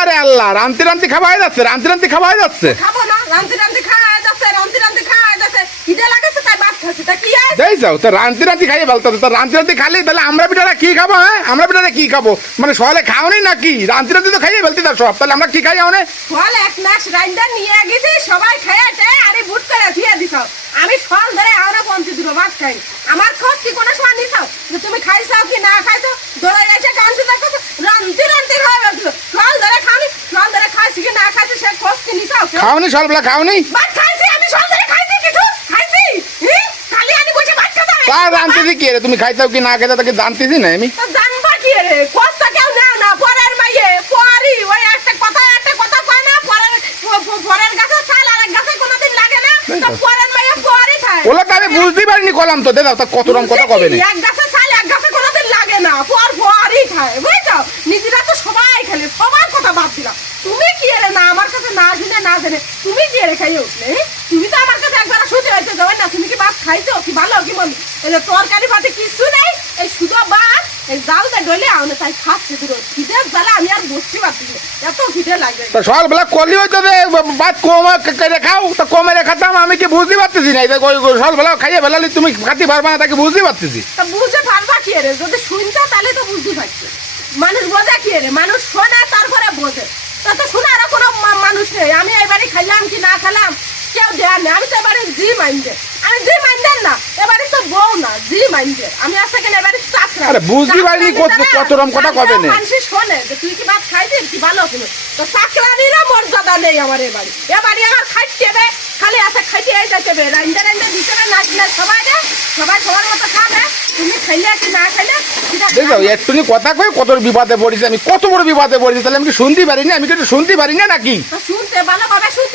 আরে আল্লাহ, রান্তি রান্তি খাওয়া যাচ্ছে, রান্তি রান্তি খাওয়া যাচ্ছে। খাবো না, রান্তি রান্তি খাওয়া যাচ্ছে, রান্তি রান্তি খাওয়া যাচ্ছে। খিদে লাগেছে তাই ভাত খাচ্ছি, তা কি আছে? যাই যাও, তো রান্তি রান্তি খাইয়ে বলতো, তো রান্তি রান্তি খালি তাহলে আমরা পিঠাটা কি খাবো? হ্যাঁ, আমরা পিঠাটা কি খাবো? মানে সকালে খাওনি নাকি? রান্তি রান্তি তো খাইয়ে বলতে সব, তাহলে আমরা কি খাই অনে? ফল এক মাস রাইন্দা নিয়ে গেছি, সবাই খেয়েছে, আরে বুট করে ধুয়ে দিছ। আমি ফল ধরে আমরা পঞ্চি দুটো ভাত খাই। আমার খোঁজ কি কোনো সময় নিছ যে তুমি খাইছাও কি না খাইছো? দৌড়ে এসে কান্তি দেখো রান্তি রান্তি খাওয়া বলছো, ফল ধরে খাওনি, ফল ধরে খাইছি কি না খাইছো সে খোঁজ কি নিছ? খাওনি সকালবেলা খাওনি? ভাত খাইছি, আমি ফল ধরে খাইছি, কিছু খাইছি। খালি আমি বসে ভাত খেতে হবে। তা রান্তিছি কি রে? তুমি খাইতাও কি না খাইতাও তাকে জানতেছি না আমি। তো জানবা কি রে? খোঁজটা কেউ নেও না, পরের মাইয়ে পরি ওই একটা কথা কয় না, পরের গাছে ছাল আর এক গাছে কোনোদিন লাগে না, তো পরের মাইয়ে পরি খায়। ওগুলোকে আমি বুঝতেই পারিনি, কলাম তো দাও, তা কত রকম কথা কবে না। এক গাছে ছাল এক গাছে কোনোদিন লাগে না, পরই খায়, বুঝছো? নিজেরা তো সবাই খেলে, সবার কথা বাদ দিলাম। তুমি কি রে না আমার কাছে না শুনে না জেনে তুমি কি রে খাইয়ে উঠলে? তুমি তো আমার কাছে একবার শুতে হইতে যাবে না, তুমি কি ভাত খাইছো কি ভালো কি মন্দ? এই যে তরকারি ভাতে কিছু নেই, এই শুধু ভাত এই জালটা ডলে আনে তাই খাচ্ছে দুটো। খিদের জ্বালা আমি আর বসতে পারছি না, এত খিদে লাগে। তা সকালবেলা করলি হয়তো রে, ভাত কম করে খাও, তা কমে খাতাম, আমি কি বুঝতে পারতেছি না। সকালবেলা খাইয়ে বেলালি তুমি খাতে পারবা না, তাকে বুঝতে পারতেছি। তা বুঝতে পারবা কি রে? যদি শুনতে তাহলে তো বুঝতে পারছি। মানুষ বোঝে কি রে? মানুষ শোনে তারপরে বোঝে। তা তো শোনারও কোনো মানুষ নেই। আমি এবারে খাইলাম কি না খেলাম কেউ দেয়ার নেই। আমি তো এবারে জি মাইন্ডে, আমি জি মাইন্ডের না, এবারে তো বউ না, জি মাইন্ডের। আমি আজকে কেন এবারে চাকরা। আরে বুঝতে পারিনি কত রকম কথা কবে না। মানুষ শোনে যে তুই কি ভাত খাইছিস কি ভালো কিনো, তো চাকরানিরও মর্যাদা নেই আমার এবারে। এবারে আমার খাইতে হবে, খালি আছে খাইতে এই যাইতে হবে, রাইন্দা রাইন্দা ভিতরে নাচ নাচ সবাই রে, সবাই সবার মতো খাবে। তুমি খাইলে কি না খাইলে দেখো একটুনি কথা কই, কত বিপদে পড়েছি আমি, কত বড় বিপদে পড়েছি। তাহলে আমি কি শুনতে পারি না? আমি কি শুনতে পারি না নাকি? শুনতে ভালোভাবে শুনতে